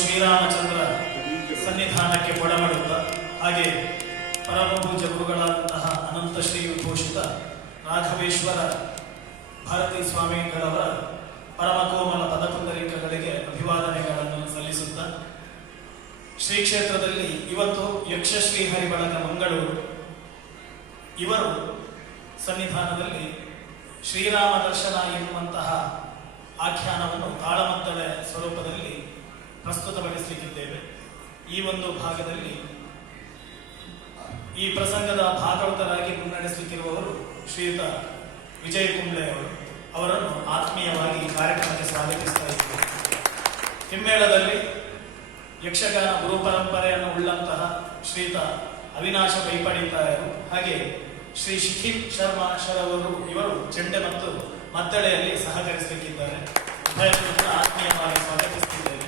ಶ್ರೀರಾಮಚಂದ್ರ ಸನ್ನಿಧಾನಕ್ಕೆ ಕೊಡಮಾಡುತ್ತಾ ಹಾಗೆ ಪರಮಪೂಜ್ಯ ಗುರುಗಳಾದಂತಹ ಅನಂತ ಶ್ರೀ ಘೋಷಿತ ರಾಘವೇಶ್ವರ ಭಾರತೀ ಸ್ವಾಮಿಗಳವರ ಪರಮಕೋಮಲ ಪದಪುಂಡರೀಕಗಳಿಗೆ ಅಭಿವಾದನೆಗಳನ್ನು ಸಲ್ಲಿಸುತ್ತಾ ಶ್ರೀ ಕ್ಷೇತ್ರದಲ್ಲಿ ಇವತ್ತು ಯಕ್ಷಶ್ರೀ ಹರಿಬಳಗ ಮಂಗಳೂರು ಇವರು ಸನ್ನಿಧಾನದಲ್ಲಿ ಶ್ರೀರಾಮ ದರ್ಶನ ಎನ್ನುವಂತಹ ಆಖ್ಯಾನವನ್ನು ತಾಳಮದ್ದಳೆ ಸ್ವರೂಪದಲ್ಲಿ ಪ್ರಸ್ತುತಪಡಿಸಲಿಕ್ಕಿದ್ದೇವೆ. ಈ ಒಂದು ಭಾಗದಲ್ಲಿ ಈ ಪ್ರಸಂಗದ ಭಾಗವತರಾಗಿ ಮುನ್ನಡೆಸಲಿಕ್ಕಿರುವವರು ಶ್ರೀಯುತ ವಿಜಯ ಕುಂಬ್ಳೆ ಅವರನ್ನು ಆತ್ಮೀಯವಾಗಿ ಕಾರ್ಯಕ್ರಮಕ್ಕೆ ಸ್ವಾಗತಿಸ್ತಾ ಇದ್ದೇವೆ. ಹಿಮ್ಮೇಳದಲ್ಲಿ ಯಕ್ಷಗಾನ ಗುರು ಪರಂಪರೆಯನ್ನು ಉಳ್ಳಂತಹ ಶ್ರೀಯುತ ಅವಿನಾಶ ಬೈಪಡಿತಾಯರು ಹಾಗೆ ಶ್ರೀ ಶಿಖಿಲ್ ಶರ್ಮಾ ಶರವರು ಇವರು ಚೆಂಡೆ ಮತ್ತು ಮದ್ದಳೆಯಲ್ಲಿ ಸಹಕರಿಸಲಿಕ್ಕಿದ್ದಾರೆ. ಉಭಯರು ಆತ್ಮೀಯವಾಗಿ ಸ್ವಾಗತಿಸುತ್ತಿದ್ದೇವೆ.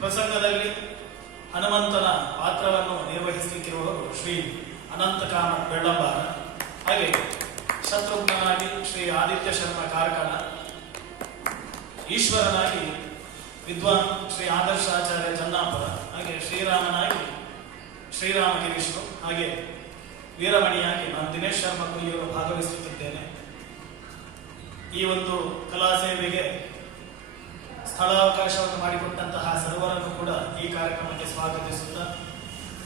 ಪ್ರಸಂಗದಲ್ಲಿ ಹನುಮಂತನ ಪಾತ್ರವನ್ನು ನಿರ್ವಹಿಸಲಿಕ್ಕಿರುವವರು ಶ್ರೀ ಅನಂತ ಕಾಮತ್ ಬೆಳ್ಳಂಬಾರ ಹಾಗೆ ಶತ್ರುಘ್ನಾಗಿ ಶ್ರೀ ಆದಿತ್ಯ ಶರ್ಮಾ ಕಾರ್ಕಳ, ಈಶ್ವರನಾಗಿ ವಿದ್ವಾನ್ ಶ್ರೀ ಆದರ್ಶಾಚಾರ್ಯ ಜನ್ನಾಪುರ ಹಾಗೆ ಶ್ರೀರಾಮನಾಗಿ ಶ್ರೀರಾಮ ಗಿರೀಶ್ರು ಹಾಗೆ ವೀರಮಣಿಯಾಗಿ ನಾನು ದಿನೇಶ್ ಶರ್ಮಾ ಕುಯ್ಯವರು ಭಾಗವಹಿಸುತ್ತಿದ್ದೇನೆ. ಈ ಒಂದು ಕಲಾ ಸೇವೆಗೆ ಸ್ಥಳಾವಕಾಶವನ್ನು ಮಾಡಿಕೊಟ್ಟಂತಹ ಸರ್ವರನ್ನು ಕೂಡ ಈ ಕಾರ್ಯಕ್ರಮಕ್ಕೆ ಸ್ವಾಗತಿಸುತ್ತಾ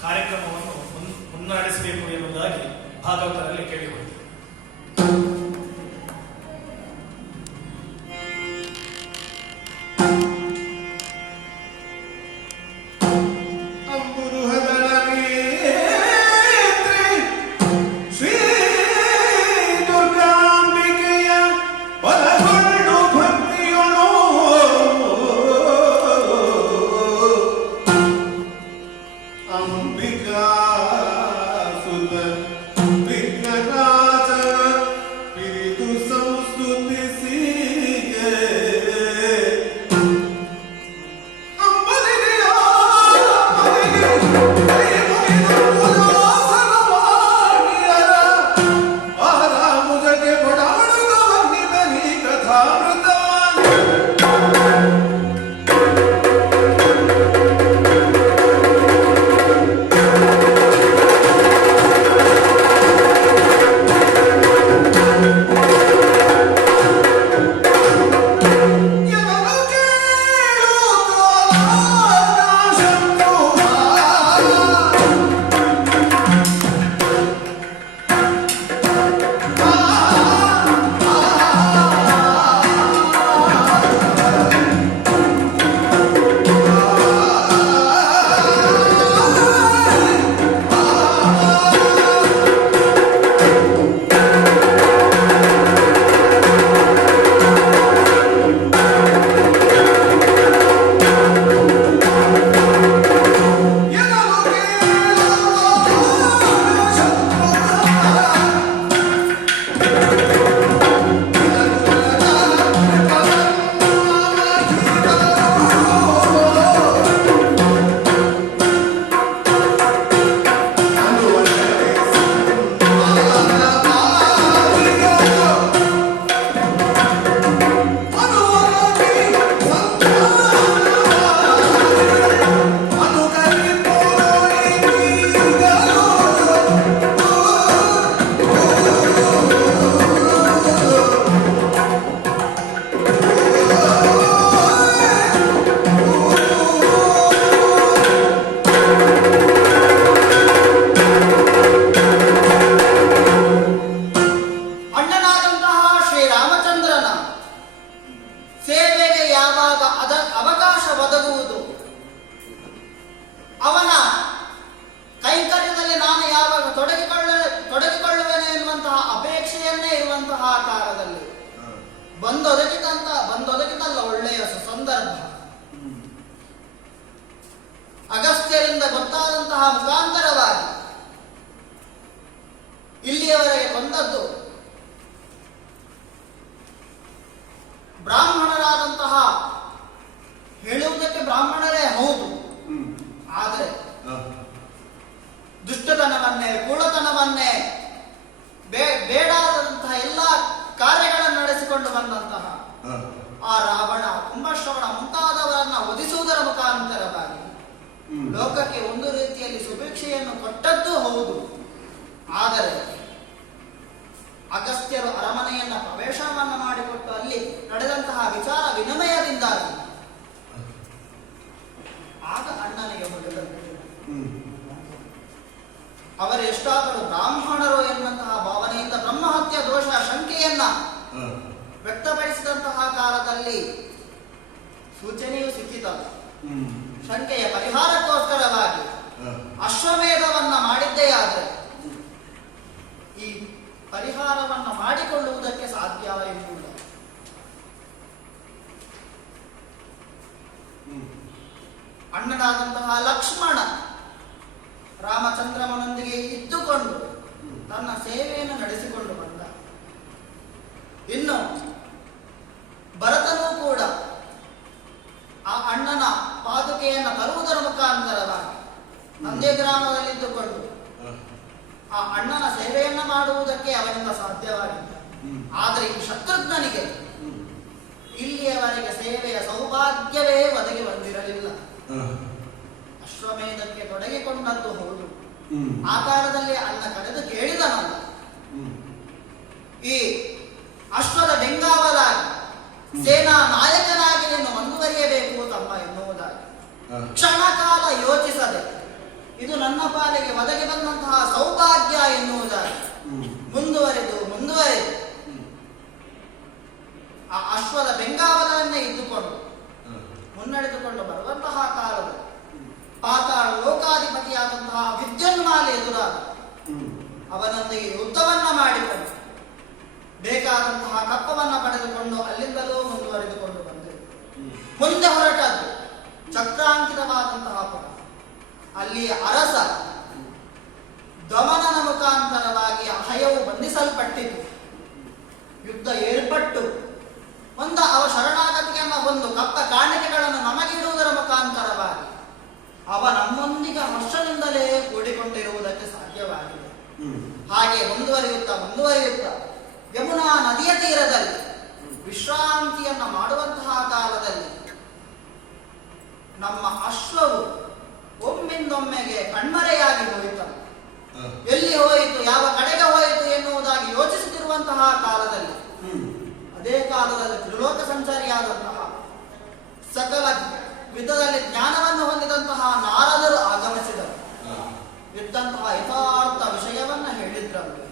ಕಾರ್ಯಕ್ರಮವನ್ನು ಮುನ್ನಡೆಸಬೇಕು ಎನ್ನುವುದಾಗಿ ಭಾಗವತರಲ್ಲಿ ಕೇಳಿಕೊಳ್ತೇವೆ. ಬಂದೊದಗಿತಲ್ಲ ಒಳ್ಳೆಯ ಸಂದರ್ಭ. ಅಗಸ್ತ್ಯರಿಂದ ಗೊತ್ತಾದಂತಹ ಮುಖಾಂತರವಾಗಿ ಇಲ್ಲಿಯವರೆಗೆ ಬಂದದ್ದು ಬ್ರಾಹ್ಮಣರಾದಂತಹ ಹೇಳುವುದಕ್ಕೆ ಬ್ರಾಹ್ಮಣರೇ ಹೌದು, ಆದರೆ ದುಷ್ಟತನವನ್ನೇ ಕೂಳತನವನ್ನೇ ಬೇಡಾದಂತಹ ಎಲ್ಲ ಕಾರ್ಯಗಳನ್ನು ನಡೆಸಿಕೊಂಡು ಬಂದಂತಹ ಆ ರಾವಣ, ಕುಂಭಶ್ರವಣ ಮುಂತಾದವರನ್ನ ವಧಿಸುವುದರ ಮುಖಾಂತರ ಲೋಕಕ್ಕೆ ಒಂದು ರೀತಿಯಲ್ಲಿ ಸುಭಿಕ್ಷೆಯನ್ನು ಕೊಟ್ಟದ್ದು ಹೌದು. ಆದರೆ ಅಗಸ್ತ್ಯರು ಅರಮನೆಯನ್ನ ಪ್ರವೇಶವನ್ನ ಮಾಡಿಕೊಟ್ಟು ಅಲ್ಲಿ ನಡೆದಂತಹ ವಿಚಾರ ವಿನಿಮಯದಿಂದಾಗಿ ಆಗ ಅಣ್ಣನಿಗೆ ಹೊಡೆದರು. ಅವರು ಎಷ್ಟಾದರೂ ಬ್ರಾಹ್ಮಣರು ಎನ್ನುವಂತಹ ಭಾವನೆಯಿಂದ ಬ್ರಹ್ಮಹತ್ಯ ದೋಷ ಶಂಕೆಯನ್ನ ವ್ಯಕ್ತಪಡಿಸಿದಂತಹ ಕಾಲದಲ್ಲಿ ಸೂಚನೆಯೂ ಸಿಕ್ಕಿತಲ್ಲ. ಶಂಕೆಯ ಪರಿಹಾರಕ್ಕೋಸ್ಕರವಾಗಿ ಅಶ್ವಮೇಧವನ್ನ ಮಾಡಿದ್ದೇ ಆದರೆ ಈ ಪರಿಹಾರವನ್ನ ಮಾಡಿಕೊಳ್ಳುವುದಕ್ಕೆ ಸಾಧ್ಯ ಎನ್ನುವುದ. ಅಣ್ಣನಾದಂತಹ ಲಕ್ಷ್ಮಣ ರಾಮಚಂದ್ರಮನೊಂದಿಗೆ ಇದ್ದುಕೊಂಡು ತನ್ನ ಸೇವೆಯನ್ನು ನಡೆಸಿಕೊಂಡು ಬಂದ. ಇನ್ನು ಭರತನೂ ಕೂಡ ಆ ಅಣ್ಣನ ಪಾದುಕೆಯನ್ನು ತರುವುದರ ಮುಖಾಂತರವಾಗಿ ತಂದೆ ಗ್ರಾಮದಲ್ಲಿದ್ದುಕೊಂಡು ಆ ಅಣ್ಣನ ಸೇವೆಯನ್ನ ಮಾಡುವುದಕ್ಕೆ ಅವನಿಂದ ಸಾಧ್ಯವಾಗಿಲ್ಲ. ಆದರೆ ಈ ಶತ್ರುಘ್ನನಿಗೆ ಇಲ್ಲಿಯವರೆಗೆ ಸೇವೆಯ ಸೌಭಾಗ್ಯವೇ ಒದಗಿ ಬಂದಿರಲಿಲ್ಲ. ಅಶ್ವಮೇಧಕ್ಕೆ ತೊಡಗಿಕೊಂಡದ್ದು ಹೌದು. ಆ ಕಾಲದಲ್ಲಿ ಅಣ್ಣ ಕರೆದು ಕೇಳಿದನಲ್ಲ, ಈ ಅಶ್ವದ ಬೆಂಗಾವಲಾಗಿ ಸೇನಾ ನಾಯಕನಾಗಿ ನೀನು ಮುಂದುವರಿಯಬೇಕು ತಮ್ಮ ಎನ್ನುವುದಾಗಿ ಕ್ಷಣ ಕಾಲ ಯೋಚಿಸದೆ ಇದು ನನ್ನ ಪಾಲಿಗೆ ಒದಗಿ ಬಂದಂತಹ ಸೌಭಾಗ್ಯ ಎನ್ನುವುದಾಗಿ ಮುಂದುವರೆದು ಆ ಅಶ್ವದ ಬೆಂಗಾವಲನ್ನೇ ಇದ್ದುಕೊಂಡು ಮುನ್ನಡೆದುಕೊಂಡು ಬರುವಂತಹ ಕಾಲದಲ್ಲಿ ಪಾತಾಳ ಲೋಕಾಧಿಪತಿಯಾದಂತಹ ವಿದ್ಯುನ್ಮಾಲೆ ಎದುರಾದ ಅವನೊಂದಿಗೆ ಯುದ್ಧವನ್ನ ಮಾಡಿಕೊಂಡು ಬೇಕಾದಂತಹ ಕಪ್ಪವನ್ನ ಪಡೆದುಕೊಂಡು ಅಲ್ಲಿಂದಲೂ ಮುಂದುವರೆದುಕೊಂಡು ಬಂದರು. ಮುಂದೆ ಹೊರಟದ್ದು ಚಕ್ರಾಂಕಿತವಾದಂತಹ ಪುರ. ಅಲ್ಲಿಯ ಅರಸ ದಮನನ ಮುಖಾಂತರವಾಗಿ ಅಹಯವು ಬಂಧಿಸಲ್ಪಟ್ಟಿತು. ಯುದ್ಧ ಏರ್ಪಟ್ಟು ಅವ ಶರಣಾಗತಿಯನ್ನು ಒಂದು ಕಪ್ಪ ಕಾಣಿಕೆಗಳನ್ನು ನಮಗಿಡುವುದರ ಮುಖಾಂತರವಾಗಿ ಅವ ನಮ್ಮೊಂದಿಗೆ ಹರ್ಷದಿಂದಲೇ ಕೂಡಿಕೊಂಡಿರುವುದಕ್ಕೆ ಸಾಧ್ಯವಾಗಿದೆ. ಹಾಗೆ ಮುಂದುವರಿಯುತ್ತಾ ಯಮುನಾ ನದಿಯ ತೀರದಲ್ಲಿ ವಿಶ್ರಾಂತಿಯನ್ನ ಮಾಡುವಂತಹ ಕಾಲದಲ್ಲಿ ನಮ್ಮ ಅಶ್ವವು ಒಮ್ಮಿಂದೊಮ್ಮೆಗೆ ಕಣ್ಮರೆಯಾಗಿ ಹೋಯಿತು. ಎಲ್ಲಿ ಹೋಯಿತು, ಯಾವ ಕಡೆಗೆ ಹೋಯಿತು ಎನ್ನುವುದಾಗಿ ಯೋಚಿಸುತ್ತಿರುವಂತಹ ಕಾಲದಲ್ಲಿ ಅದೇ ಕಾಲದಲ್ಲಿ ತ್ರಿಲೋಕ ಸಂಚಾರಿಯಾದಂತಹ ಸಕಲ ವಿಧದಲ್ಲಿ ಜ್ಞಾನವನ್ನು ಹೊಂದಿದಂತಹ ನಾರದರು ಆಗಮಿಸಿದರು. ಇದ್ದಂತಹ ಯಥಾರ್ಥ ವಿಷಯವನ್ನ ಹೇಳಿದ್ರಲ್ಲಿ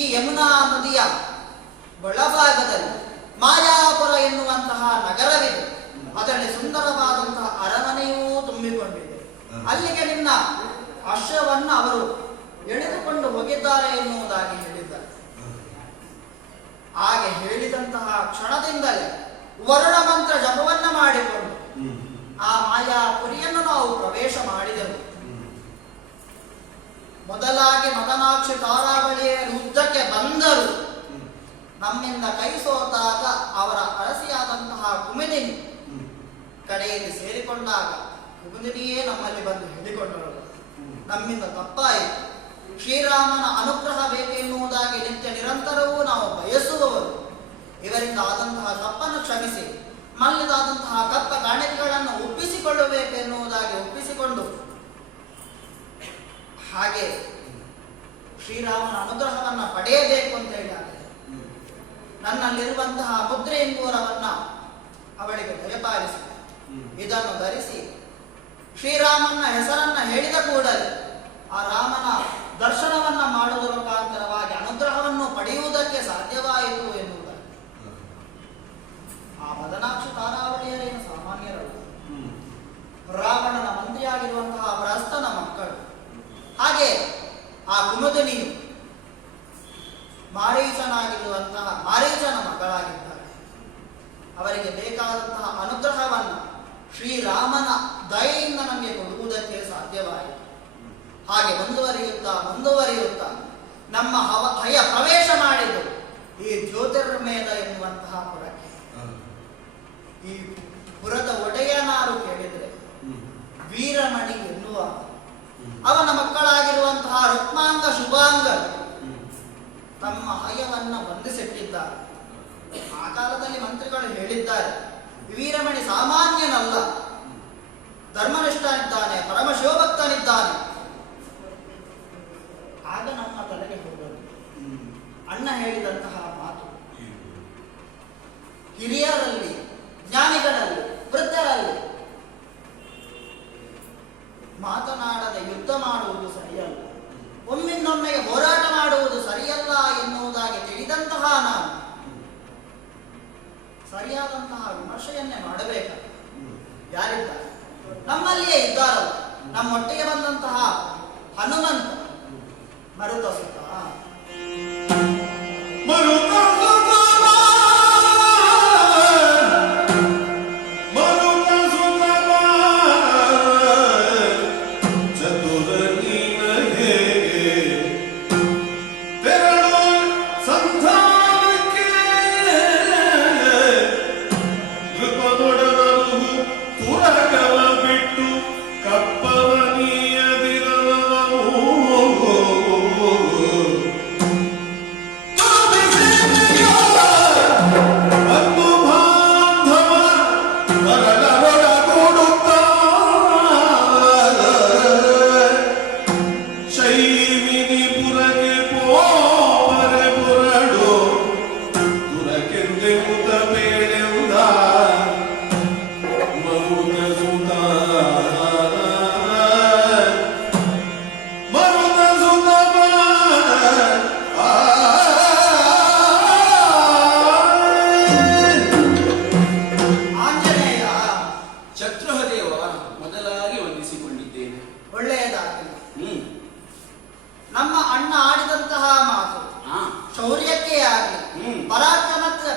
ಈ ಯಮುನಾ ನದಿಯ ಒಳಭಾಗದಲ್ಲಿ ಮಾಯಾಪುರ ಎನ್ನುವಂತಹ ನಗರವಿದೆ. ಅದರಲ್ಲಿ ಸುಂದರವಾದಂತಹ ಅರಮನೆಯೂ ತುಂಬಿಕೊಂಡಿದೆ. ಅಲ್ಲಿಗೆ ನಿನ್ನ ಅಶ್ವವನ್ನು ಅವರು ಎಳೆದುಕೊಂಡು ಹೋಗಿದ್ದಾರೆ ಎನ್ನುವುದಾಗಿ ಹೇಳಿದ್ದಾರೆ. ಹಾಗೆ ಹೇಳಿದಂತಹ ಕ್ಷಣದಿಂದಲೇ ವರುಣ ಮಂತ್ರ ಜಪವನ್ನ ಮಾಡಿಕೊಂಡು ಆ ಮಾಯಾಪುರಿಯನ್ನು ನಾವು ಪ್ರವೇಶ ಮಾಡಿದೆವು. ಮೊದಲಾಗಿ ಮದನಾಕ್ಷಿ ತಾರಾವಳಿಯ ಯುದ್ಧಕ್ಕೆ ಬಂದರು. ನಮ್ಮಿಂದ ಕೈ ಸೋತಾಗ ಅವರ ಅರಸಿಯಾದಂತಹ ಕುಮಿದಿನಿ ಕಡೆಯಲ್ಲಿ ಸೇರಿಕೊಂಡಾಗ ಕುಮಿದಿನಿಯೇ ನಮ್ಮಲ್ಲಿ ಬಂದು ಹೇಳಿಕೊಂಡರು, ನಮ್ಮಿಂದ ತಪ್ಪಾಯಿತು, ಶ್ರೀರಾಮನ ಅನುಗ್ರಹ ಬೇಕೆನ್ನುವುದಾಗಿ ನಿತ್ಯ ನಿರಂತರವೂ ನಾವು ಬಯಸುವವರು. ಇವರಿಂದ ಆದಂತಹ ತಪ್ಪನ್ನು ಕ್ಷಮಿಸಿ ಮಲ್ಲಿದಾದಂತಹ ಕಪ್ಪ ಕಾಣಿಕೆಗಳನ್ನು ಒಪ್ಪಿಸಿಕೊಳ್ಳಬೇಕೆನ್ನುವುದಾಗಿ ಒಪ್ಪಿಸಿಕೊಂಡು ಹಾಗೆ ಶ್ರೀರಾಮನ ಅನುಗ್ರಹವನ್ನ ಪಡೆಯಬೇಕು ಅಂತ ಹೇಳಿ ನನ್ನಲ್ಲಿರುವಂತಹ ಮುದ್ರೆ ಎಂಬುವರವನ್ನ ಅವಳಿಗೆ ದಯಪಾಲಿಸಿ ಇದನ್ನು ಧರಿಸಿ ಶ್ರೀರಾಮನ ಹೆಸರನ್ನ ಹೇಳಿದ ಕೂಡಲೇ ಆ ರಾಮನ ದರ್ಶನವನ್ನ ಮಾಡುವುದರ ಮುಖಾಂತರವಾಗಿ ಅನುಗ್ರಹವನ್ನು ಪಡೆಯುವುದಕ್ಕೆ ಸಾಧ್ಯವಾಯಿತು ಎನ್ನುವುದಾಗಿ. ಆ ಮದನಾಕ್ಷಿ ತಾರಾವಳಿಯರೇನು ಸಾಮಾನ್ಯರಲ್ಲ, ರಾವಣನ ಮಂತ್ರಿಯಾಗಿರುವಂತಹ ಪ್ರಸ್ಥನ ಮಕ್ಕಳು. ಹಾಗೆ ಆ ಕುಮುದಿನಿಯು ಮಾರೀಚನ ಮಕ್ಕಳಾಗಿದ್ದಾರೆ. ಅವರಿಗೆ ಬೇಕಾದಂತಹ ಅನುಗ್ರಹವನ್ನು ಶ್ರೀರಾಮನ ದಯೆಯಿಂದ ನಮಗೆ ಕೊಡುವುದಕ್ಕೆ ಸಾಧ್ಯವಾಯಿತು. ಹಾಗೆ ಮುಂದುವರಿಯುತ್ತಾ ನಮ್ಮ ಹಯ ಪ್ರವೇಶ ಮಾಡಿದ್ದು ಈ ಜ್ಯೋತಿರ್ಮೇಧ ಎನ್ನುವಂತಹ ಪುರಕ್ಕೆ. ಈ ಪುರದ ಒಡೆಯನಾರು ಕೇಳಿದರೆ ವೀರಮಣಿ ಎನ್ನುವ ಅವನ ಮಕ್ಕಳಾಗಿರುವಂತಹ ರುಕ್ಮಾಂಗ ಶುಭಾಂಗ ತಮ್ಮ ಹಯವನ್ನ ಬಂಧಿಸಿಟ್ಟಿದ್ದಾರೆ. ಆ ಕಾಲದಲ್ಲಿ ಮಂತ್ರಿಗಳು ಹೇಳಿದ್ದಾರೆ, ವೀರಮಣಿ ಸಾಮಾನ್ಯನಲ್ಲ, ಧರ್ಮನಿಷ್ಠ ಇದ್ದಾನೆ, ಪರಮಶಿವ ಹೇಳಿದಂತಹ ಮಾತು ಹಿರಿಯರಲ್ಲಿ, ಜ್ಞಾನಿಗಳಲ್ಲಿ, ವೃದ್ಧರಲ್ಲಿ ಮಾತನಾಡದೆ ಯುದ್ಧ ಮಾಡುವುದು ಸರಿಯಲ್ಲ, ಒಮ್ಮಿಂದೊಮ್ಮೆಗೆ ಹೋರಾಟ ಮಾಡುವುದು ಸರಿಯಲ್ಲ ಎನ್ನುವುದಾಗಿ ತಿಳಿದಂತಹ ನಾನು ಸರಿಯಾದಂತಹ ವಿಮರ್ಶೆಯನ್ನೇ ಮಾಡಬೇಕು. ಯಾರಿದ್ದಾರೆ? ನಮ್ಮಲ್ಲಿಯೇ ಇದ್ದಾರಲ್ಲ, ನಮ್ಮೊಟ್ಟಿಗೆ ಬಂದಂತಹ ಹನುಮಂತ ಮರುತ ಸುತ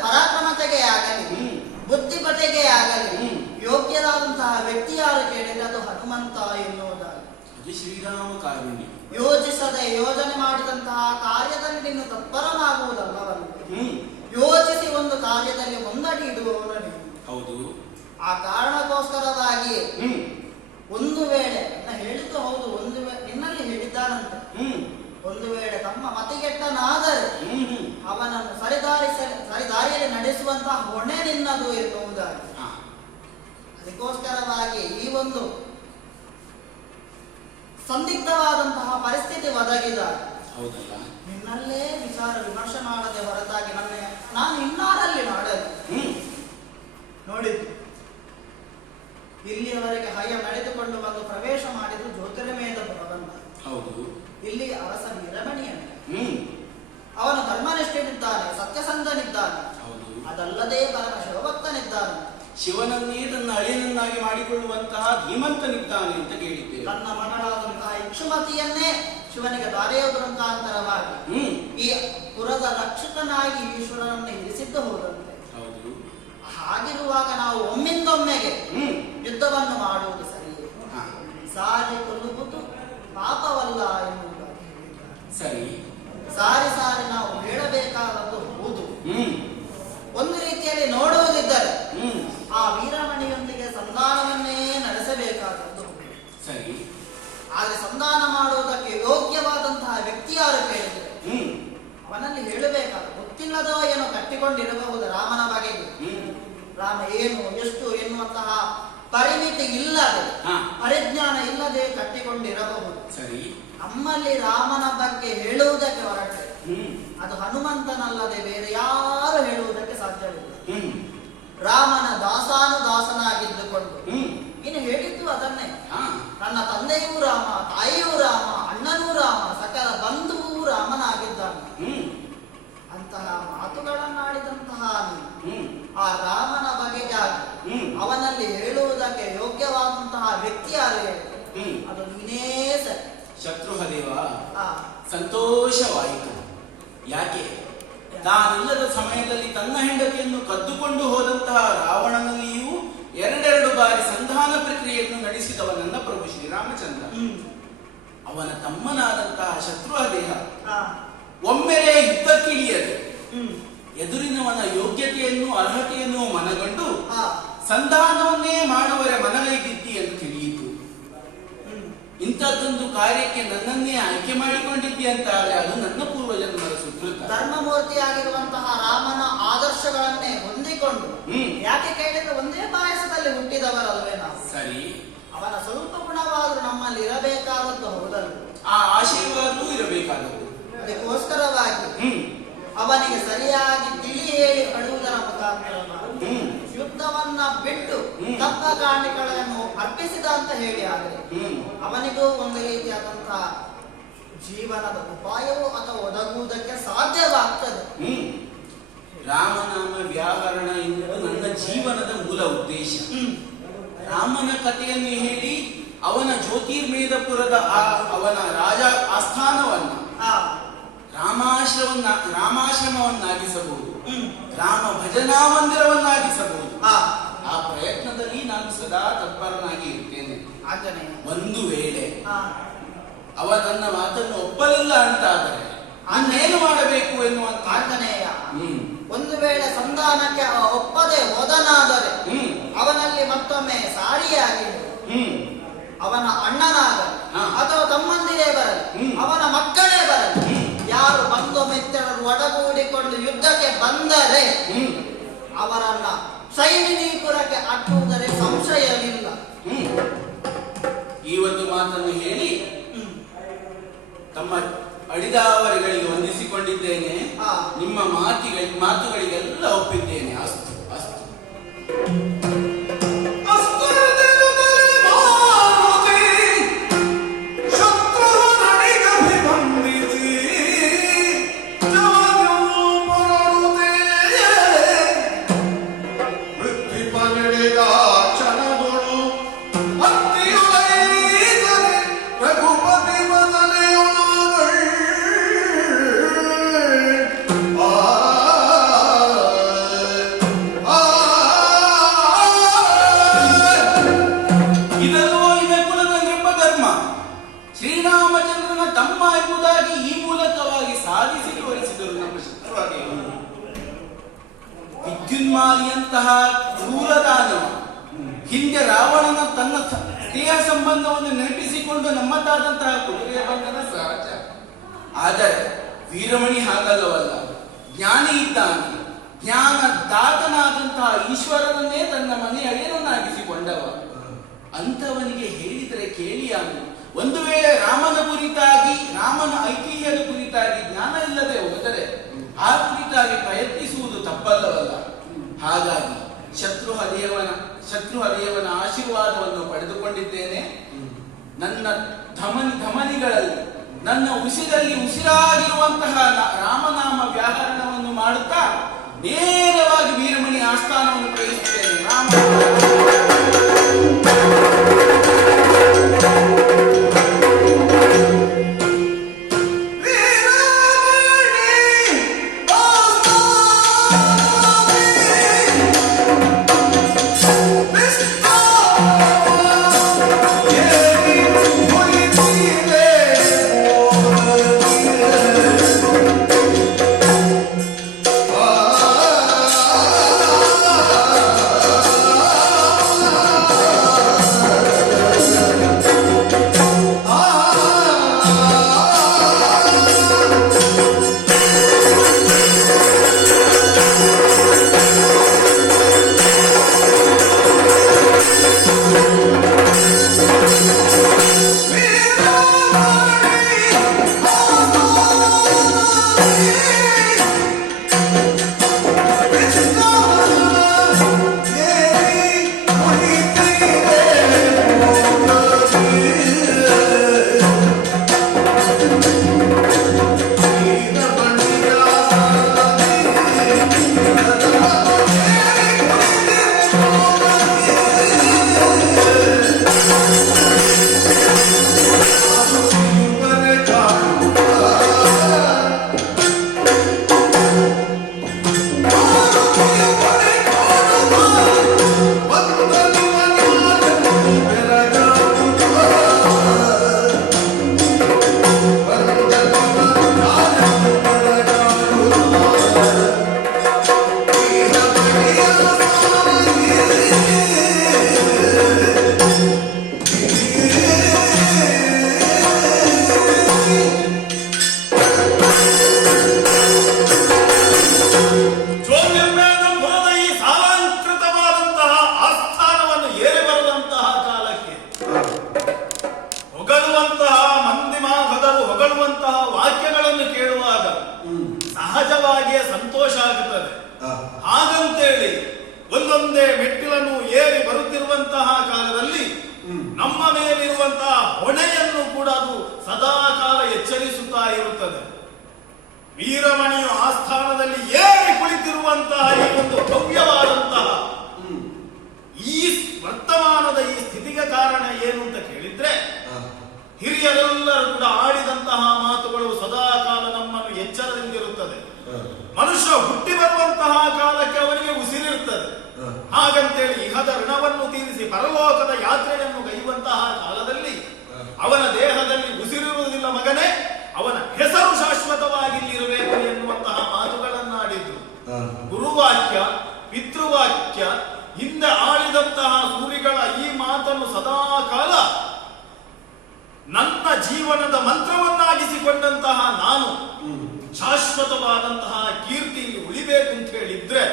ಪರಾಕ್ರಮತೆಗೆ ಆಗಲಿ, ಬುದ್ಧಿಪತೆಗೆ ಆಗಲಿ ಯೋಗ್ಯರಾದಂತಹ ವ್ಯಕ್ತಿ ಯಾರು ಕೇಳಿದ್ರೆ ಅದು ಹನುಮಂತ ಎನ್ನುವುದಾಗಿ. ಅದು ಶ್ರೀರಾಮ ಕಾರುಣ್ಯ. ಯೋಚಿಸದೆ ಯೋಜನೆ ಮಾಡಿದಂತಹ ಕಾರ್ಯದಲ್ಲಿ ನೀನು ತತ್ಪರನಾಗುವುದಲ್ಲವಲ್ಲ, ಯೋಚಿಸಿ ಒಂದು ಕಾರ್ಯದಲ್ಲಿ ಒಂದಡಿ ಇಡುವವನು. ಹೌದು. ಆ ಕಾರಣಕ್ಕೋಸ್ಕರವಾಗಿ ಒಂದು ವೇಳೆ ಹೇಳಿದ್ದು ಹೌದು, ಒಂದು ನಿನ್ನಲ್ಲಿ ಹೇಳಿದ್ದಾನಂತೆ, ಒಂದು ವೇಳೆ ತಮ್ಮ ಮತಿಗೆಟ್ಟನಾದರೆ ಅವನನ್ನು ಸರಿದಾರಿಯಲ್ಲಿ ನಡೆಸುವಂತಹ ಹೊಣೆ ನಿನ್ನದು ಎನ್ನುವುದಾಗಿ. ಅದಕ್ಕೋಸ್ಕರವಾಗಿ ಈ ಒಂದು ಸಂದಿಗ್ಧವಾದಂತಹ ಪರಿಸ್ಥಿತಿ ಒದಗಿದಾಗ ನಿನ್ನಲ್ಲೇ ವಿಚಾರ ವಿಮರ್ಶೆ ಮಾಡದೆ ಹೊರತಾಗಿ ನಾನು ಇನ್ನಾರಲ್ಲಿ ಮಾಡದು ನೋಡಿದ್ದು. ಇಲ್ಲಿಯವರೆಗೆ ಹಯ್ಯ ನಡೆದುಕೊಂಡು ಬಂದು ಪ್ರವೇಶ ಮಾಡಿದ್ದು ಜ್ಯೋತಿರ್ಮಯದ ಪುರವನ್ನ. ಇಲ್ಲಿ ಅರಸ ವೀರಮಣಿಯನು, ಅವನು ಧರ್ಮನಿಷ್ಠನಿದ್ದಾನೆ, ಸತ್ಯಸಂಧನಿದ್ದಾನೆ, ಅದಲ್ಲದೆ ಪರಮ ಶಿವಭಕ್ತನಿದ್ದಾನೆ. ಶಿವನನ್ನೇ ತನ್ನ ಅಳಿಯನನ್ನಾಗಿ ಮಾಡಿಕೊಳ್ಳುವಂತಹ ಧೀಮಂತನಿದ್ದಾನೆ ಅಂತ ಕೇಳಿದ್ದೇವೆ. ತನ್ನ ಮಗಳಾದಂತಹ ಇಕ್ಷುಮತಿಯನ್ನೇ ಶಿವನಿಗೆ ದಾರೆಯುವುದರಂತಾಂತರವಾಗಿ ಈ ಪುರದ ರಕ್ಷಕನಾಗಿ ಈಶ್ವರನನ್ನು ಇರಿಸಿದ್ದು ಹೋದಂತೆ. ಹಾಗಿರುವಾಗ ನಾವು ಒಮ್ಮಿಂದೊಮ್ಮೆಗೆ ಯುದ್ಧವನ್ನು ಮಾಡುವುದು ಸರಿಯೇ? ಸಾರಿ ಕೊಲ್ಲುವುದು ಪಾಪವಲ್ಲ ಎನ್ನುವುದಾಗಿ ಹೇಳಿದ್ದಾರೆ. ಸರಿ, ಸಾರಿ ಸಾರಿ ನಾವು ಹೇಳಬೇಕಾದದ್ದು ಹೌದು. ಒಂದು ರೀತಿಯಲ್ಲಿ ನೋಡುವುದಿದ್ದರೆ ಆ ವೀರಮಣಿಯೊಂದಿಗೆ ಸಂಧಾನವನ್ನೇ ನಡೆಸಬೇಕಾದದ್ದು ಸರಿ. ಆದರೆ ಸಂಧಾನ ಮಾಡುವುದಕ್ಕೆ ಯೋಗ್ಯವಾದಂತಹ ವ್ಯಕ್ತಿ ಯಾರು ಕೇಳಿದರೆ ಅವನಲ್ಲಿ ಹೇಳಬೇಕಾದ, ಗೊತ್ತಿಲ್ಲದೋ ಏನೋ ಕಟ್ಟಿಕೊಂಡಿರಬಹುದು ರಾಮನ ಬಗೆಗೆ. ರಾಮ ಏನು ಎಷ್ಟು ಎನ್ನುವಂತಹ ಪರಿಮಿತಿ ಇಲ್ಲದೆ, ಪರಿಜ್ಞಾನ ಇಲ್ಲದೆ ಕಟ್ಟಿಕೊಂಡಿರಬಹುದು. ಸರಿ. ನಮ್ಮಲ್ಲಿ ರಾಮನ ಬಗ್ಗೆ ಹೇಳುವುದಕ್ಕೆ ಹೊರಟೆ ಅದು ಹನುಮಂತನಲ್ಲದೆ ಬೇರೆ ಯಾರು ಹೇಳುವುದಕ್ಕೆ ಸಾಧ್ಯವಿಲ್ಲ. ರಾಮನ ದಾಸಾನುದಾಸನಾಗಿದ್ದುಕೊಂಡು ಇನ್ನು ಹೇಳಿದ್ದು ಅದನ್ನೇ. ನನ್ನ ತಂದೆಯೂ ರಾಮ, ತಾಯಿಯೂ ರಾಮ, ಅಣ್ಣನೂ ರಾಮ, ಸಕಲ ಬಂಧುವೂ ರಾಮನಾಗಿದ್ದಾನೆ. ಅಂತಹ ಮಾತುಗಳನ್ನಾಡಿದಂತಹ ಆ ರಾಮನ ಬಗೆಗಾಗಿ ಅವನಲ್ಲಿ ಹೇಳುವುದಕ್ಕೆ ಯೋಗ್ಯವಾದಂತಹ ವ್ಯಕ್ತಿ ಯಾರು ಅದು ನೀನೇ ಸರಿ. ಶತ್ರುಹದೇವ, ಸಂತೋಷವಾಯಿತು. ಯಾಕೆ ತಾನಿಲ್ಲದ ಸಮಯದಲ್ಲಿ ತನ್ನ ಹೆಂಡತಿಯನ್ನು ಕದ್ದುಕೊಂಡು ಹೋದಂತಹ ರಾವಣನಲ್ಲಿಯೂ ಎರಡೆರಡು ಬಾರಿ ಸಂಧಾನ ಪ್ರಕ್ರಿಯೆಯನ್ನು ನಡೆಸಿದವ ನನ್ನ ಪ್ರಭು ಶ್ರೀರಾಮಚಂದ್ರ. ಅವನ ತಮ್ಮನಾದಂತಹ ಶತ್ರುಹದೇಹ ಒಮ್ಮೆಲೆ ಯುದ್ಧಕ್ಕಿಳಿಯದೆ ಎದುರಿನವನ ಯೋಗ್ಯತೆಯನ್ನು ಅರ್ಹತೆಯನ್ನು ಮನಗಂಡು ಸಂಧಾನವನ್ನೇ ಮಾಡುವರೆ ಮನಗೈದಿದ್ದಿ ಎಂದು ತಿಳಿಯಿತು. ಇಂಥದ್ದೊಂದು ಕಾರ್ಯಕ್ಕೆ ನನ್ನನ್ನೇ ಆಯ್ಕೆ ಮಾಡಿಕೊಂಡಿದ್ದಿ ಅಂತಾದ್ರೆ ಅದು ನನ್ನ ಪೂರ್ವಜನ್ಮದ ಸುಕೃತ. ಧರ್ಮಮೂರ್ತಿಯಾಗಿರುವಂತಹ ರಾಮನ ಆದರ್ಶಗಳನ್ನೇ ಹೊಂದಿಕೊಂಡು ಯಾಕೆ ಕೇಳಿದ್ರೆ ಒಂದೇ ಪಾಯಸದಲ್ಲಿ ಹುಟ್ಟಿದವರಲ್ವೇ ನಾವು. ಸರಿ. ಅವನ ಸ್ವಲ್ಪ ಗುಣವಾದ್ರೂ ನಮ್ಮಲ್ಲಿ ಇರಬೇಕಾದದ್ದು ಹೌದಲ್ಲ, ಆ ಆಶೀರ್ವಾದವೂ ಇರಬೇಕಾದದ್ದು. ಅದಕ್ಕೋಸ್ಕರವಾಗಿ ಅವನಿಗೆ ಸರಿಯಾಗಿ ತಿಳಿ ಹೇಳಿ ಕಳುವುದರ ಮುಖಾಂತರ ಹ್ಮ್ ಯುದ್ಧವನ್ನ ಬಿಟ್ಟು ಹ್ಮ್. ತಕ್ಕ ಕಾಣಿಕೆಗಳನ್ನು ಅರ್ಪಿಸಿದ ಅಂತ ಹೇಳಿ ಆದರೆ ಹ್ಮ್ ಅವನಿಗೂ ಒಂದು ರೀತಿಯಾದಂತಹ ಜೀವನದ ಉಪಾಯವೂ ಅಥವಾ ಒದಗುವುದಕ್ಕೆ ಸಾಧ್ಯವಾಗ್ತದೆ. ಹ್ಮ್ ರಾಮನಾಮ ವ್ಯಾಕರಣ ಎನ್ನುವುದು ನನ್ನ ಜೀವನದ ಮೂಲ ಉದ್ದೇಶ. ರಾಮನ ಕಥೆಯನ್ನು ಹೇಳಿ ಅವನ ಜ್ಯೋತಿರ್ಮೇಧಪುರದ ಅವನ ರಾಜ ಆಸ್ಥಾನವನ್ನ ಆ, ರಾಮಾಶ್ರಮವನ್ನಾಗಿಸಬಹುದು, ರಾಮ ಭಜನಾ ಮಂದಿರವನ್ನಾಗಿಸಬಹುದು. ಆ, ಆ ಪ್ರಯತ್ನದಲ್ಲಿ ನಾನು ಸದಾ ತತ್ಪರನಾಗಿ ಇರ್ತೇನೆ. ಆಂಜನೇಯ. ಒಂದು ವೇಳೆ ಆ, ಅವ ನನ್ನ ಮಾತನ್ನು ಒಪ್ಪಲಿಲ್ಲ ಅಂತಾದರೆ ನಾನೇನು ಮಾಡಬೇಕು ಎನ್ನುವಂತ ಆಂಜನೇಯ. ಹ್ಮ್ ಒಂದು ವೇಳೆ ಸಂಧಾನಕ್ಕೆ ಅವ ಒಪ್ಪದೆ ಹೋದನಾದರೆ ಹ್ಮ್ ಅವನಲ್ಲಿ ಮತ್ತೊಮ್ಮೆ ಸಾರಿಯಾಗಿ ಹ್ಮ್ ಅವನ ಅಣ್ಣನಾಗಲಿ ಹಾ. ಅಥವಾ ತಮ್ಮಂದಿರೇ ಬರಲಿ, ಹ್ಮ್. ಅವನ ಮಕ್ಕಳೇ ಬರಲಿ, ಹ್ಮ್. ಯಾರು ಬಂಧು ಮಿತ್ರರು ಒಡಗೂಡಿಕೊಂಡು ಯುದ್ಧಕ್ಕೆ ಬಂದರೆ ಹ್ಮ್ ಅವರನ್ನ ಸೈನಿಕುರಕ್ಕೆ ಅಟ್ಟುವುದರಲ್ಲಿ ಸಂಶಯವಿಲ್ಲ. ಹ್ಮ್ ಈ ಒಂದು ಮಾತನ್ನು ಹೇಳಿ ತಮ್ಮ ಅಡಿದಾವರಿಗಳಿಗೆ ವಂದಿಸಿಕೊಂಡಿದ್ದೇನೆ. ಹಾ. ನಿಮ್ಮ ಮಾತುಗಳಿಗೆಲ್ಲ ಒಪ್ಪಿದ್ದೇನೆ. ಅಸ್ತು ಅಸ್ತು. ಇದಲ್ಲವೋ ಇದೆ ಕುಲದ ನೃಪಧರ್ಮ. ಶ್ರೀರಾಮಚಂದ್ರನ ತಮ್ಮ ಎಂಬುದಾಗಿ ಈ ಮೂಲಕವಾಗಿ ಸಾಧಿಸಿ ತೋರಿಸಿದರು ನಮ್ಮ ಶತ್ರುವಾದಿಗಳು. ವಿದ್ಯುನ್ಮಾಲಿಯಂತಹ ಕ್ರೂರದಾನವ ಹಿಂದೆ ರಾವಣನ ತನ್ನ ಸ್ನೇಹ ಸಂಬಂಧವನ್ನು ನೆನಪಿಸಿಕೊಂಡು ನಮ್ಮದಾದಂತಹ ಕುದುರೆಯ ಬಂಧನ ಸಹಜ. ಆದರೆ ವೀರಮಣಿ ಹಾಗಲ್ಲವಲ್ಲ. ಜ್ಞಾನಿ ಇದ್ದಾನೆ, ಜ್ಞಾನ ದಾತನಾದಂತಹ ಈಶ್ವರನನ್ನೇ ತನ್ನ ಮನೆಯ ಅಳಿಯನನ್ನಾಗಿಸಿಕೊಂಡವ. ಅಂತವನಿಗೆ ಹೇಳಿದರೆ ಕೇಳಿಯಾನು. ಒಂದು ವೇಳೆ ರಾಮನ ಕುರಿತಾಗಿ, ರಾಮನ ಐತಿಹ್ಯದ ಕುರಿತಾಗಿ ಜ್ಞಾನ ಇಲ್ಲದೆ ಹೋದರೆ ಆ ಕುರಿತಾಗಿ ಪ್ರಯತ್ನಿಸುವುದು ತಪ್ಪಲ್ಲವಲ್ಲ. ಹಾಗಾಗಿ ಶತ್ರುಹದೆಯವನ ಆಶೀರ್ವಾದವನ್ನು ಪಡೆದುಕೊಂಡಿದ್ದೇನೆ. ನನ್ನ ಧಮನಿಗಳಲ್ಲಿ, ನನ್ನ ಉಸಿರಲ್ಲಿ ಉಸಿರಾಗಿರುವಂತಹ ರಾಮನಾಮ ವ್ಯಾಕರಣವನ್ನು ಮಾಡುತ್ತಾ ನೇರವಾಗಿ ವೀರಮಣಿ ಆಸ್ಥಾನವನ್ನು ಪ್ರವೇಶಿಸುತ್ತೇನೆ. ಆ ಮೇಲಿರುವಂತಹ ಹೊಣೆಯನ್ನು ಕೂಡ ಅದು ಸದಾಕಾಲ ಎಚ್ಚರಿಸುತ್ತಾ ಇರುತ್ತದೆ. ವೀರಮಣಿಯು ಆಸ್ಥಾನದಲ್ಲಿ ಏರಿ ಕುಳಿತಿರುವಂತಹ ಈ ಒಂದು ಭವ್ಯವಾದಂತಹ ಈ ವರ್ತಮಾನದ ಈ ಸ್ಥಿತಿಗೆ ಕಾರಣ ಏನು ಅಂತ ಕೇಳಿದ್ರೆ, ಹಿರಿಯರೆಲ್ಲರೂ ಕೂಡ ಆಡಿದಂತಹ ಮಾತುಗಳು ಸದಾಕಾಲ ನಮ್ಮನ್ನು ಎಚ್ಚರದಿಂದಿರುತ್ತದೆ. ಮನುಷ್ಯ ಹುಟ್ಟಿ ಬರುವಂತಹ ಕಾಲಕ್ಕೆ ಅವನಿಗೆ ಉಸಿರಿರ್ತದೆ. ಹಾಗಂತೇಳಿ ಇಹದ ಋಣವನ್ನು ತೀರಿಸಿ ಪರಲೋಕದ ಯಾತ್ರೆಯನ್ನು ಗೈಯುವಂತಹ ಕಾಲದಲ್ಲಿ ಅವನ ದೇಹದಲ್ಲಿ ಉಸಿರಿರುವುದಿಲ್ಲ ಮಗನೇ, ಅವನ ಹೆಸರು ಶಾಶ್ವತವಾಗಿ ಇಲ್ಲಿರಬೇಕು ಎನ್ನುವಂತಹ ಮಾತುಗಳನ್ನಾಡಿದ್ರು. ಗುರುವಾಕ್ಯ, ಪಿತೃವಾಕ್ಯ, ಹಿಂದೆ ಆಳಿದಂತಹ ಸೂರಿಗಳ ಈ ಮಾತನ್ನು ಸದಾಕಾಲ ನನ್ನ ಜೀವನದ ಮಂತ್ರವನ್ನಾಗಿಸಿಕೊಂಡಂತಹ ನಾನು ಶಾಶ್ವತವಾದಂತಹ ಕೀರ್ತಿ ಉಳಿಬೇಕು ಅಂತ ಹೇಳಿದ್ರೆ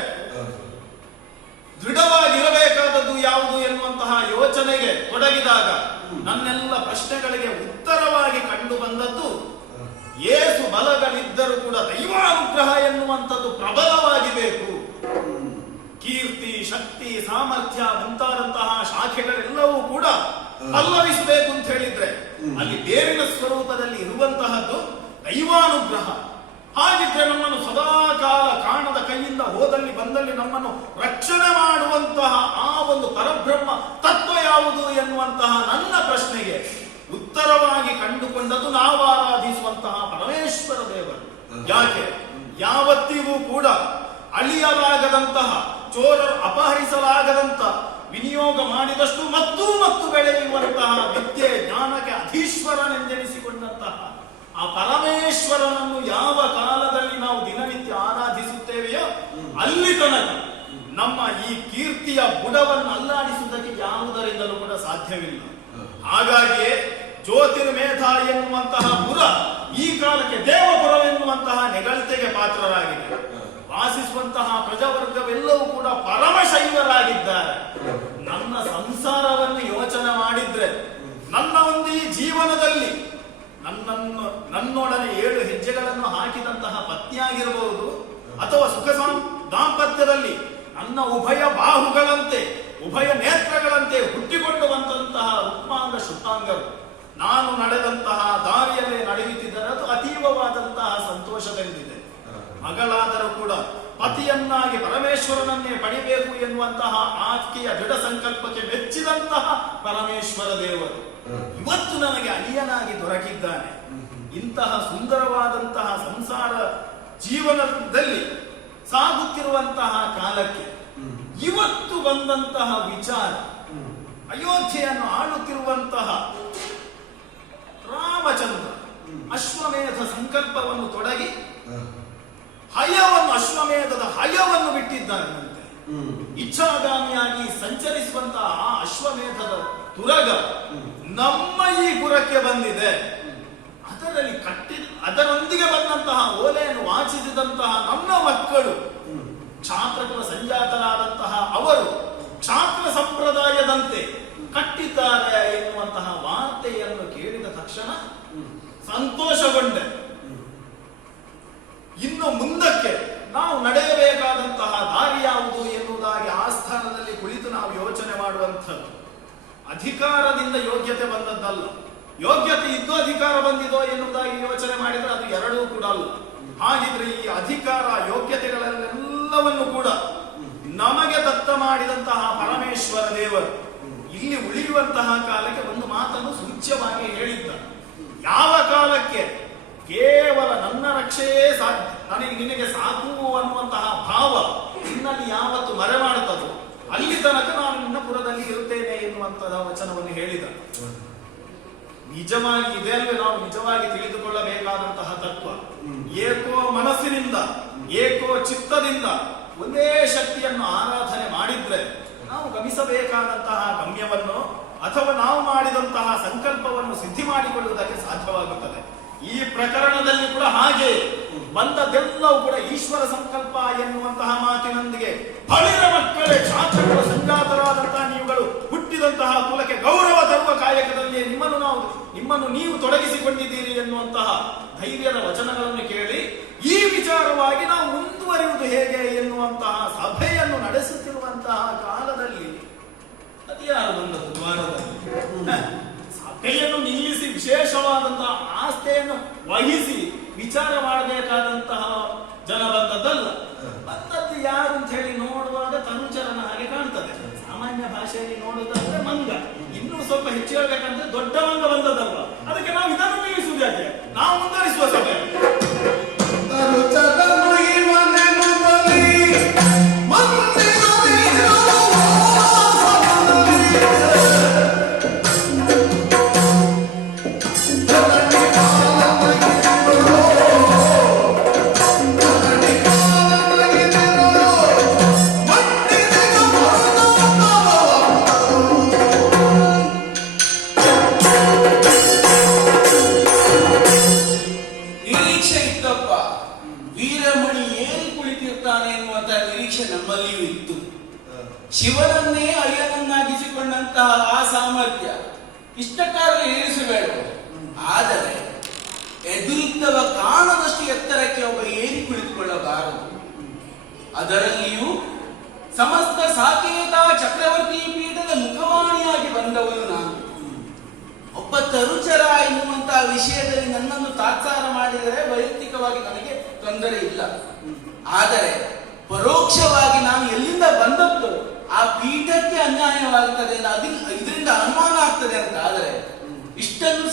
ದೃಢವಾಗಿರಬೇಕಾದದ್ದು ಯಾವುದು ಎನ್ನುವಂತಹ ಯೋಚನೆಗೆ ತೊಡಗಿದಾಗ ನನ್ನೆಲ್ಲ ಪ್ರಶ್ನೆಗಳಿಗೆ ಉತ್ತರವಾಗಿ ಕಂಡು ಬಂದದ್ದು, ಏಸು ಬಲಗಳಿದ್ದರೂ ಕೂಡ ದೈವಾನುಗ್ರಹ ಎನ್ನುವಂಥದ್ದು ಪ್ರಬಲವಾಗಿ ಬೇಕು. ಕೀರ್ತಿ, ಶಕ್ತಿ, ಸಾಮರ್ಥ್ಯ ಮುಂತಾದಂತಹ ಶಾಖೆಗಳೆಲ್ಲವೂ ಕೂಡ ಪಲ್ಲವಿಸಬೇಕು ಅಂತ ಹೇಳಿದ್ರೆ ಅಲ್ಲಿ ಬೇರಿನ ಸ್ವರೂಪದಲ್ಲಿ ಇರುವಂತಹದ್ದು ದೈವಾನುಗ್ರಹ. ಹಾಗಿದ್ರೆ ನಮ್ಮನ್ನು ಸದಾಕಾಲ ಕಾಣದ ಕೈಯಿಂದ ಹೋದಲ್ಲಿ ಬಂದಲ್ಲಿ ನಮ್ಮನ್ನು ರಕ್ಷಣೆ ಮಾಡುವಂತಹ ಆ ಒಂದು ಪರಬ್ರಹ್ಮ ತತ್ವ ಯಾವುದು ಎನ್ನುವಂತಹ ನನ್ನ ಪ್ರಶ್ನೆಗೆ ಉತ್ತರವಾಗಿ ಕಂಡುಕೊಂಡದ್ದು ನಾವು ಆರಾಧಿಸುವಂತಹ ಪರಮೇಶ್ವರ ದೇವರು. ಯಾಕೆ ಯಾವತ್ತಿಗೂ ಕೂಡ ಅಳಿಯಲಾಗದಂತಹ, ಚೋರರು ಅಪಹರಿಸಲಾಗದಂತ, ವಿನಿಯೋಗ ಮಾಡಿದಷ್ಟು ಮತ್ತು ಬೆಳೆಯುವಂತಹ ವಿದ್ಯೆ ಜ್ಞಾನಕ್ಕೆ ಅಧೀಶ್ವರನೆಂದೆನಿಸಿಕೊಂಡಂತಹ ಆ ಪರಮೇಶ್ವರನನ್ನು ಯಾವ ಕಾಲದಲ್ಲಿ ನಾವು ದಿನನಿತ್ಯ ಆರಾಧಿಸುತ್ತೇವೆಯೋ ಅಲ್ಲಿ ತನಕ ನಮ್ಮ ಈ ಕೀರ್ತಿಯ ಬುಡವನ್ನು ಅಲ್ಲಾಡಿಸುವುದಕ್ಕೆ ಯಾವುದರಿಂದಲೂ ಕೂಡ ಸಾಧ್ಯವಿಲ್ಲ. ಹಾಗಾಗಿಯೇ ಜ್ಯೋತಿರ್ಮೇಧ ಎನ್ನುವಂತಹ ಪುರ ಈ ಕಾಲಕ್ಕೆ ದೇವಪುರವೆನ್ನುವಂತಹ ನೆಗಳತೆಗೆ ಪಾತ್ರರಾಗಿದೆ. ವಾಸಿಸುವಂತಹ ಪ್ರಜಾವರ್ಗವೆಲ್ಲವೂ ಕೂಡ ಪರಮಶೈವರಾಗಿದ್ದಾರೆ. ನನ್ನ ಸಂಸಾರವನ್ನು ಯೋಚನೆ ಮಾಡಿದ್ರೆ, ನನ್ನ ಒಂದು ಈ ಜೀವನದಲ್ಲಿ ನನ್ನೊಡನೆ 7 ಹೆಜ್ಜೆಗಳನ್ನು ಹಾಕಿದಂತಹ ಪತ್ನಿಯಾಗಿರಬಹುದು, ಅಥವಾ ಸುಖ ದಾಂಪತ್ಯದಲ್ಲಿ ನನ್ನ ಉಭಯ ಬಾಹುಗಳಂತೆ, ಉಭಯ ನೇತ್ರಗಳಂತೆ ಹುಟ್ಟಿಕೊಂಡು ಬಂದಂತಹ ರುಕ್ಮಾಂಗ ಶುಕ್ಲಾಂಗರು ನಾನು ನಡೆದಂತಹ ದಾರಿಯಲ್ಲೇ ನಡೆಯುತ್ತಿದ್ದರೆ ಅದು ಅತೀವವಾದಂತಹ ಸಂತೋಷದಲ್ಲಿದೆ. ಮಗಳಾದರೂ ಕೂಡ ಪತಿಯನ್ನಾಗಿ ಪರಮೇಶ್ವರನನ್ನೇ ಪಡಿಬೇಕು ಎನ್ನುವಂತಹ ಆಕೆಯ ದೃಢ ಸಂಕಲ್ಪಕ್ಕೆ ಮೆಚ್ಚಿದಂತಹ ಪರಮೇಶ್ವರ ದೇವರು ಇವತ್ತು ನನಗೆ ಅಳಿಯನಾಗಿ ದೊರಕಿದ್ದಾನೆ. ಇಂತಹ ಸುಂದರವಾದಂತಹ ಸಂಸಾರ ಜೀವನದಲ್ಲಿ ಸಾಗುತ್ತಿರುವಂತಹ ಕಾಲಕ್ಕೆ ಇವತ್ತು ಬಂದಂತಹ ವಿಚಾರ, ಅಯೋಧ್ಯೆಯನ್ನು ಆಳುತ್ತಿರುವಂತಹ ರಾಮಚಂದ್ರ ಅಶ್ವಮೇಧ ಸಂಕಲ್ಪವನ್ನು ತೊಡಗಿ ಅಶ್ವಮೇಧದ ಹಯವನ್ನು ಬಿಟ್ಟಿದ್ದಾನಂತೆ. ಇಚ್ಛಾಗಾಮಿಯಾಗಿ ಸಂಚರಿಸುವಂತಹ ಆ ಅಶ್ವಮೇಧದ ತುರಗ ನಮ್ಮ ಈ ಪುರಕ್ಕೆ ಬಂದಿದೆ. ಅದರೊಂದಿಗೆ ಬಂದಂತಹ ಓಲೆಯನ್ನು ವಾಚಿಸಿದಂತಹ ನನ್ನ ಮಕ್ಕಳು ಕ್ಷಾತ್ರಕುಲ ಸಂಜಾತರಾದಂತಹ ಅವರು ಕ್ಷಾತ್ರ ಸಂಪ್ರದಾಯದಂತೆ ಕಟ್ಟಿದ್ದಾರೆ ಎನ್ನುವಂತಹ ವಾರ್ತೆಯನ್ನು ಕೇಳಿದ ತಕ್ಷಣ ಸಂತೋಷಗೊಂಡೆ. ಇನ್ನು ಮುಂದಕ್ಕೆ ನಾವು ನಡೆಯಬೇಕಾದಂತಹ ದಾರಿ ಯಾವುದು ಎನ್ನುವುದಾಗಿ ಆಸ್ಥಾನದಲ್ಲಿ ಕುಳಿತು ನಾವು ಯೋಚನೆ ಮಾಡುವಂಥದ್ದು. ಅಧಿಕಾರದಿಂದ ಯೋಗ್ಯತೆ ಬಂದದ್ದಲ್ಲ, ಯೋಗ್ಯತೆ ಇದ್ದು ಅಧಿಕಾರ ಬಂದಿದೋ ಎನ್ನುವುದಾಗಿ ಯೋಚನೆ ಮಾಡಿದರೆ ಅದು ಎರಡೂ ಕೂಡ ಅಲ್ಲ. ಹಾಗಿದ್ರೆ ಈ ಅಧಿಕಾರ ಯೋಗ್ಯತೆಗಳೆಲ್ಲವನ್ನು ಕೂಡ ನಮಗೆ ದತ್ತ ಮಾಡಿದಂತಹ ಪರಮೇಶ್ವರ ದೇವರು ಇಲ್ಲಿ ಉಳಿಯುವಂತಹ ಕಾಲಕ್ಕೆ ಒಂದು ಮಾತನ್ನು ಸೂಚ್ಯವಾಗಿ ಹೇಳಿದ್ದ. ಯಾವ ಕಾಲಕ್ಕೆ ಕೇವಲ ನನ್ನ ರಕ್ಷೆಯೇ ಸಾಧ್ಯ, ನಿನಗೆ ಸಾಕು ಅನ್ನುವಂತಹ ಭಾವ ನಿನ್ನಲ್ಲಿ ಯಾವತ್ತು ಮರೆ ಮಾಡುತ್ತದೋ ಅಲ್ಲಿ ತನಕ ನಾನು ನಿನ್ನ ಪುರದಲ್ಲಿ ಇರುತ್ತೇನೆ ಎನ್ನುವಂತಹ ವಚನವನ್ನು ಹೇಳಿದ. ನಿಜವಾಗಿ ಇದೆಲ್ಲವೇ ನಾವು ನಿಜವಾಗಿ ತಿಳಿದುಕೊಳ್ಳಬೇಕಾದಂತಹ ತತ್ವ. ಏಕೋ ಮನಸ್ಸಿನಿಂದ, ಏಕೋ ಚಿತ್ತದಿಂದ ಒಂದೇ ಶಕ್ತಿಯನ್ನು ಆರಾಧನೆ ಮಾಡಿದ್ರೆ ನಾವು ಗಮಿಸಬೇಕಾದಂತಹ ಗಮ್ಯವನ್ನು ಅಥವಾ ನಾವು ಮಾಡಿದಂತಹ ಸಂಕಲ್ಪವನ್ನು ಸಿದ್ಧಿ ಮಾಡಿಕೊಳ್ಳುವುದಕ್ಕೆ ಸಾಧ್ಯವಾಗುತ್ತದೆ. ಈ ಪ್ರಕರಣದಲ್ಲಿ ಕೂಡ ಹಾಗೆ ಬಂದದೆಲ್ಲವೂ ಕೂಡ ಈಶ್ವರ ಸಂಕಲ್ಪ ಎನ್ನುವಂತಹ ಮಾತಿನೊಂದಿಗೆ ಬಳಿರ ಮಕ್ಕಳೇ ಕ್ಷಾತ್ರಕುಲ ಸಂಜಾತರಾದಂತಹ ನೀವುಗಳು ಹುಟ್ಟಿದಂತಹ ಕುಲಕ್ಕೆ ಗೌರವ ತರುವ ಕಾಯಕದಲ್ಲಿ ನಿಮ್ಮನ್ನು ನೀವು ತೊಡಗಿಸಿಕೊಂಡಿದ್ದೀರಿ ಎನ್ನುವಂತಹ ಧೈರ್ಯದ ವಚನಗಳನ್ನು ಕೇಳಿ ಈ ವಿಚಾರವಾಗಿ ನಾವು ಮುಂದುವರಿಯುವುದು ಹೇಗೆ ಎನ್ನುವಂತಹ ಸಭೆಯನ್ನು ನಡೆಸುತ್ತಿರುವಂತಹ ಕಾಲದಲ್ಲಿ ಅದ್ಯಾರು ಬಂದದ್ದು ದ್ವಾರದಲ್ಲಿ ಕೈಯನ್ನು ನಿಲ್ಲಿಸಿ ವಿಶೇಷವಾದಂತಹ ಆಸ್ಥೆಯನ್ನು ವಹಿಸಿ ವಿಚಾರ ಮಾಡಬೇಕಾದಂತಹ ಜನ ಬಂದದ್ದಲ್ಲ. ಬಂದದ್ದು ಯಾರು ಅಂತ ಹೇಳಿ ನೋಡುವಾಗ ತನುಚರನ ಹಾಗೆ ಕಾಣ್ತದೆ. ಸಾಮಾನ್ಯ ಭಾಷೆಯಲ್ಲಿ ನೋಡುವುದಾದ್ರೆ ಮಂಗ. ಇನ್ನೂ ಸ್ವಲ್ಪ ಹೆಚ್ಚು ಹೇಳ್ಬೇಕಂದ್ರೆ ದೊಡ್ಡ ಮಂಗ ಬಂದದಲ್ವ. ಅದಕ್ಕೆ ನಾವು ಇದನ್ನು ನಿಲ್ಲಿಸುವುದು ಯಾಕೆ? ನಾವು ಮುಂದುವರಿಸುವ ಸಭೆ. ನಿರೀಕ್ಷೆ ಇತ್ತಪ್ಪ, ವೀರಮಣಿ ಏರಿ ಕುಳಿತಿರ್ತಾನೆ ಎನ್ನುವಂತ ನಿರೀಕ್ಷೆ ನಮ್ಮಲ್ಲಿಯೂ ಇತ್ತು. ಶಿವನನ್ನೇ ಅಯ್ಯನನ್ನಾಗಿಸಿಕೊಂಡಂತಹ ಆ ಸಾಮರ್ಥ್ಯ ಇಷ್ಟಕ್ಕಾಗಿ ಏರಿಸಬೇಡ. ಆದರೆ ಎದುರಿದ್ದವ ಕಾಣದಷ್ಟು ಎತ್ತರಕ್ಕೆ ಒಬ್ಬ ಏರಿ ಕುಳಿತುಕೊಳ್ಳಬಾರದು. ಅದರಲ್ಲಿಯೂ ಸಮಸ್ತ ಸಾಕೇತ ಚಕ್ರವರ್ತಿ ಪೀಠದ ಮುಖವಾಣಿಯಾಗಿ ಬಂದವನು ನಾನು. ಒಬ್ಬ ತರುಚರ ಎನ್ನುವಂತಹ ವಿಷಯದಲ್ಲಿ ನನ್ನನ್ನು ತಾತ್ಸಾರ ಮಾಡಿದರೆ ವೈಯಕ್ತಿಕವಾಗಿ ನನಗೆ ತೊಂದರೆ ಇಲ್ಲ. ಆದರೆ ಪರೋಕ್ಷವಾಗಿ ನಾನು ಎಲ್ಲಿಂದ ಬಂದದ್ದು ಆ ಪೀಠಕ್ಕೆ ಅನ್ಯಾಯವಾಗುತ್ತದೆ, ಇದರಿಂದ ಅನುಮಾನ ಆಗ್ತದೆ ಅಂತ ಆದರೆ ಇಷ್ಟನ್ನು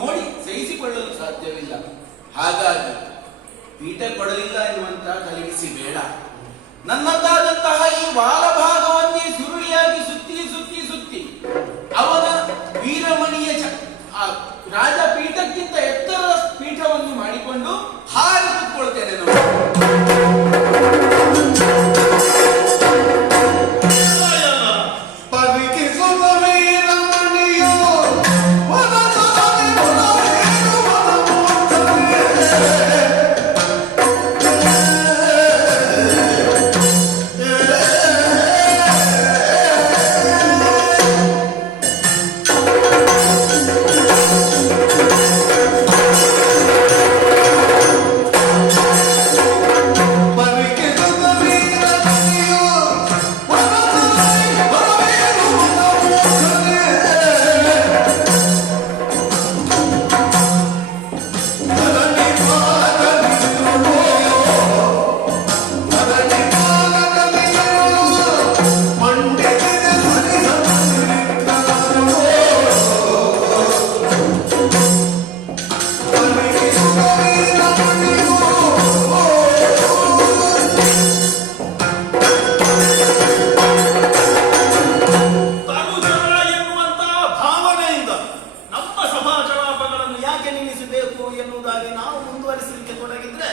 ನೋಡಿ ಸಹಿಸಿಕೊಳ್ಳಲು ಸಾಧ್ಯವಿಲ್ಲ. ಹಾಗಾಗಿ ಪೀಠ ಕೊಡಲಿಲ್ಲ ಎನ್ನುವಂತಹ ಕಲಗಿಸಿ ಬೇಡ. ನನ್ನದಾದಂತಹ ಈ ಬಾಲಭಾಗವನ್ನೇ ಸುರುಳಿಯಾಗಿ ಸುತ್ತಿ ಸುತ್ತಿ ಸುತ್ತಿ ಅವನ ವೀರಮಣಿಯ ರಾಜ ಪೀಠಕ್ಕಿಂತ ಎತ್ತರದ ಪೀಠವನ್ನು ಮಾಡಿಕೊಂಡು ಹಾರಿ ಕೂತ್ಕೊಳ್ತೇನೆ ನಾನು. ಎನ್ನುವುದಾಗಿ ನಾವು ಮುಂದುವರಿಸಲಿಕ್ಕೆ ತೊಡಗಿದ್ರೆ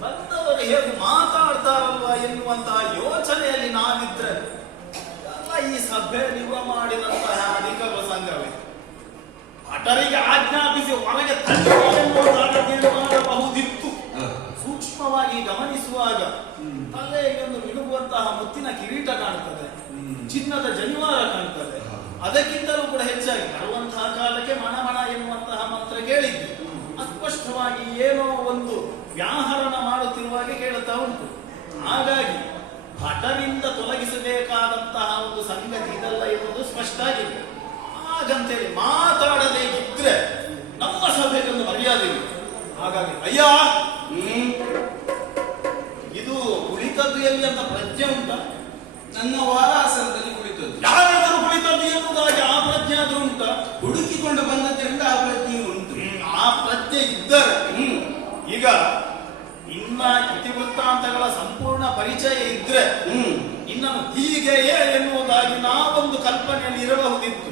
ಬಂದವರು ಹೇಗೆ ಮಾತಾಡ್ತಾರಲ್ವ ಎನ್ನುವಂತಹ ಯೋಚನೆಯಲ್ಲಿ ನಾವಿದ್ರೆ ಎಲ್ಲ ಈ ಸಭೆಯಲ್ಲಿ ಮಾಡಿದಂತಹ ಅಧಿಕ ಪ್ರಸಂಗವೇ. ಭಟರಿಗೆ ಆಜ್ಞಾಪಿಸಿ ಹೊರಗೆ ಮಾಡಬಹುದಿತ್ತು. ಸೂಕ್ಷ್ಮವಾಗಿ ಗಮನಿಸುವಾಗ ತಲೆಗೊಂದು ಮಿನುಗುವಂತಹ ಮುತ್ತಿನ ಕಿರೀಟ ಕಾಣ್ತದೆ, ಚಿನ್ನದ ಜನಿವಾರ ಕಾಣ್ತದೆ. ಅದಕ್ಕಿಂತಲೂ ಕೂಡ ಹೆಚ್ಚಾಗಿ ಬರುವಂತಹ ಕಾಲಕ್ಕೆ ಮಣಮಣ ಎನ್ನುವಂತಹ ಮಂತ್ರ ಕೇಳಿದ್ದು ಅಸ್ಪಷ್ಟವಾಗಿ ಏನೋ ಒಂದು ವ್ಯಾಹರಣ ಮಾಡುತ್ತಿರುವಾಗ ಕೇಳುತ್ತಾ ಉಂಟು. ಹಾಗಾಗಿ ಭಟರಿಂದ ತೊಲಗಿಸಬೇಕಾದಂತಹ ಒಂದು ಸಂಗತಿ ಇದಲ್ಲ ಎನ್ನುವುದು ಸ್ಪಷ್ಟ ಆಗಿದೆ. ಹಾಗಂತೇಳಿ ಮಾತಾಡದೇ ಇದ್ರೆ ನಮ್ಮ ಸಭೆಗೊಂದು ಮರ್ಯಾದೆ ಇದೆ. ಹಾಗಾಗಿ ಅಯ್ಯ ಇದು ಕುಳಿತದ್ದು ಎಲ್ಲಿ ಅಂತ ಪ್ರಜ್ಞೆ ಉಂಟ? ನನ್ನ ವಾರಾಸನದಲ್ಲಿ ಕುಳಿತದ್ದು. ಯಾರಾದರೂ ಕುಳಿತದ್ದು ಎನ್ನುವುದಾಗಿ ಆ ಪ್ರಜ್ಞೆ ಆದ್ರೂ ಉಂಟ? ಹುಡುಕಿಕೊಂಡು ಬಂದದ್ರಿಂದ ಆ ಪ್ರಜ್ಞೆ ಉಂಟು. ಆ ಪ್ರಜ್ಞೆ ಇದ್ದರೆ ಈಗ ಇನ್ನ ಇತಿವೃತ್ತಾಂತಗಳ ಸಂಪೂರ್ಣ ಪರಿಚಯ ಇದ್ರೆ ಇನ್ನನ್ನು ಹೀಗೆಯೇ ಎನ್ನುವುದಾಗಿ ನಾವೊಂದು ಕಲ್ಪನೆಯಲ್ಲಿ ಇರಬಹುದಿತ್ತು.